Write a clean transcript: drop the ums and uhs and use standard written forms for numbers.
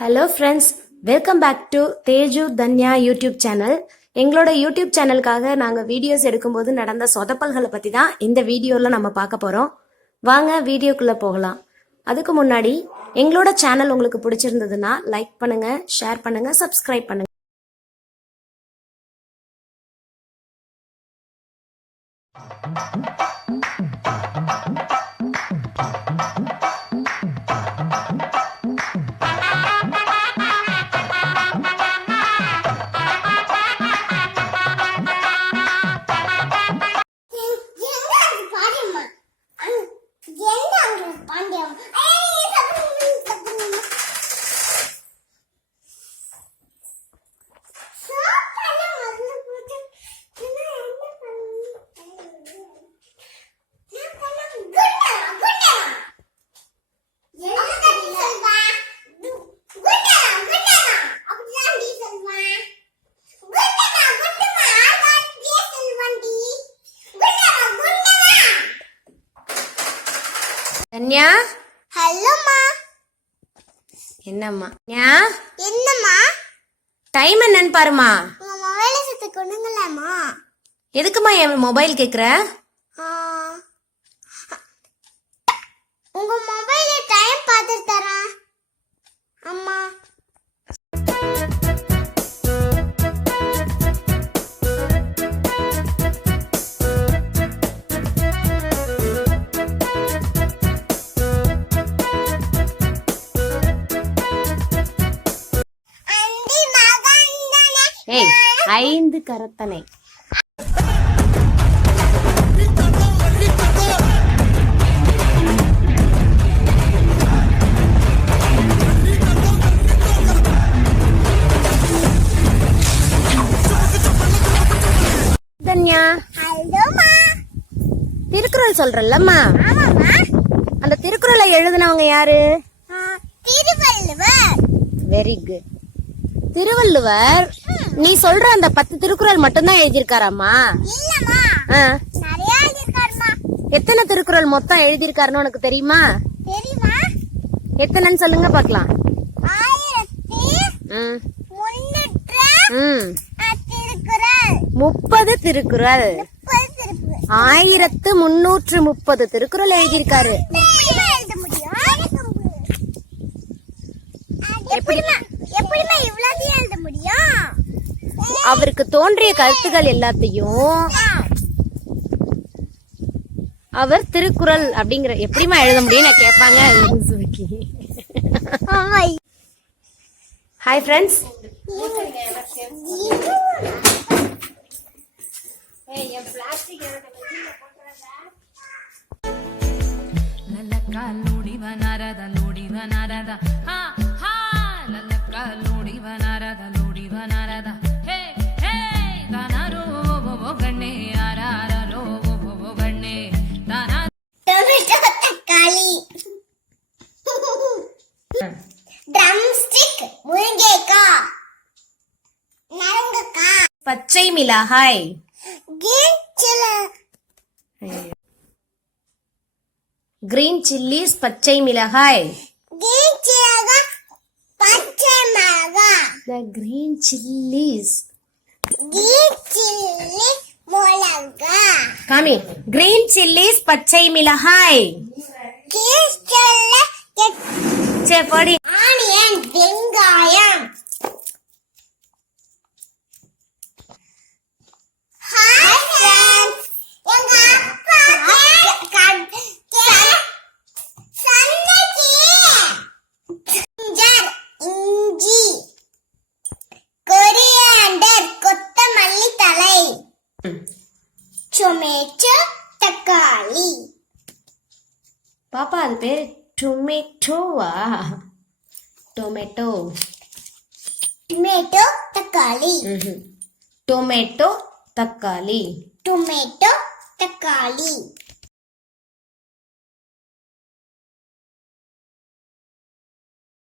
Hello friends, welcome back to Teju Tanya YouTube channel. எங்களோட YouTube சேனலுக்காக நாங்கள் வீடியோஸ் எடுக்கும்போது நடந்த சொதப்பல்களை பற்றி தான் இந்த வீடியோவில் நம்ம பார்க்க போகிறோம். வாங்க வீடியோக்குள்ளே போகலாம். அதுக்கு முன்னாடி எங்களோட சேனல் உங்களுக்கு பிடிச்சிருந்ததுன்னா லைக் பண்ணுங்கள், ஷேர் பண்ணுங்கள், சப்ஸ்கிரைப் பண்ணுங்கள். தன்யா, ஹலோமா. என்னம்மா? ஞா, என்னம்மா? டைம் என்னன்னு பாருமா. உங்க மொபைலை சுத்த கொண்டுங்களாமா. எதுக்குமா என் மொபைல் கேக்குற? உங்க மொபைல டைம் பார்த்துட்டு தரேன் அம்மா. ஏய், 5 கரத்தனை. தன்யா, ஹலோமா. திருக்குறள் சொல்றல்லம்மா. ஆமாமா. அந்த திருக்குறளை எழுதினவங்க யாரு? திருவள்ளுவர். Very good. திருவள்ளுவர் நீ சொல்ற அந்த 10 திருக்குறள் மட்டும்தான் எழுதியிருக்காராமா? இல்லம்மா, நிறைய எழுதிருக்காருமா. எத்தனை திருக்குறள் மொத்தம் எழுதியிருக்காருன்னு உனக்கு தெரியுமா? தெரியுமா? எத்தனைன்னு சொல்லுங்க பாக்கலாம். 30 திருக்குறள். 1330 திருக்குறள் எழுதியிருக்காரு. அவருக்கு தோன்றிய கருத்துக்கள் எல்லாத்தையும் அவர் திருக்குறள் அப்படிங்கிற எப்படிமா எழுத முடியும் நான் கேட்பாங்க. ஹாய் ஃப்ரெண்ட்ஸ், பச்சை மிளகாய், கிரீன் சில்லிஸ், பச்சை மிளகாய். The green chilies. காமி. green chilies, பச்சை மிளகாய். சரி படி. ஆனியன், வெங்காயம். இஞ்சி, கொரியாண்டர், கொத்தமல்லி தழை, டொமேட்டோ, தக்காளி. பாப்பா அது பேரு டொமேட்டோவா? டொமேட்டோ. டொமேட்டோ, தக்காளி. டொமேட்டோ, தக்காளி. டொமேட்டோ, தக்காளி.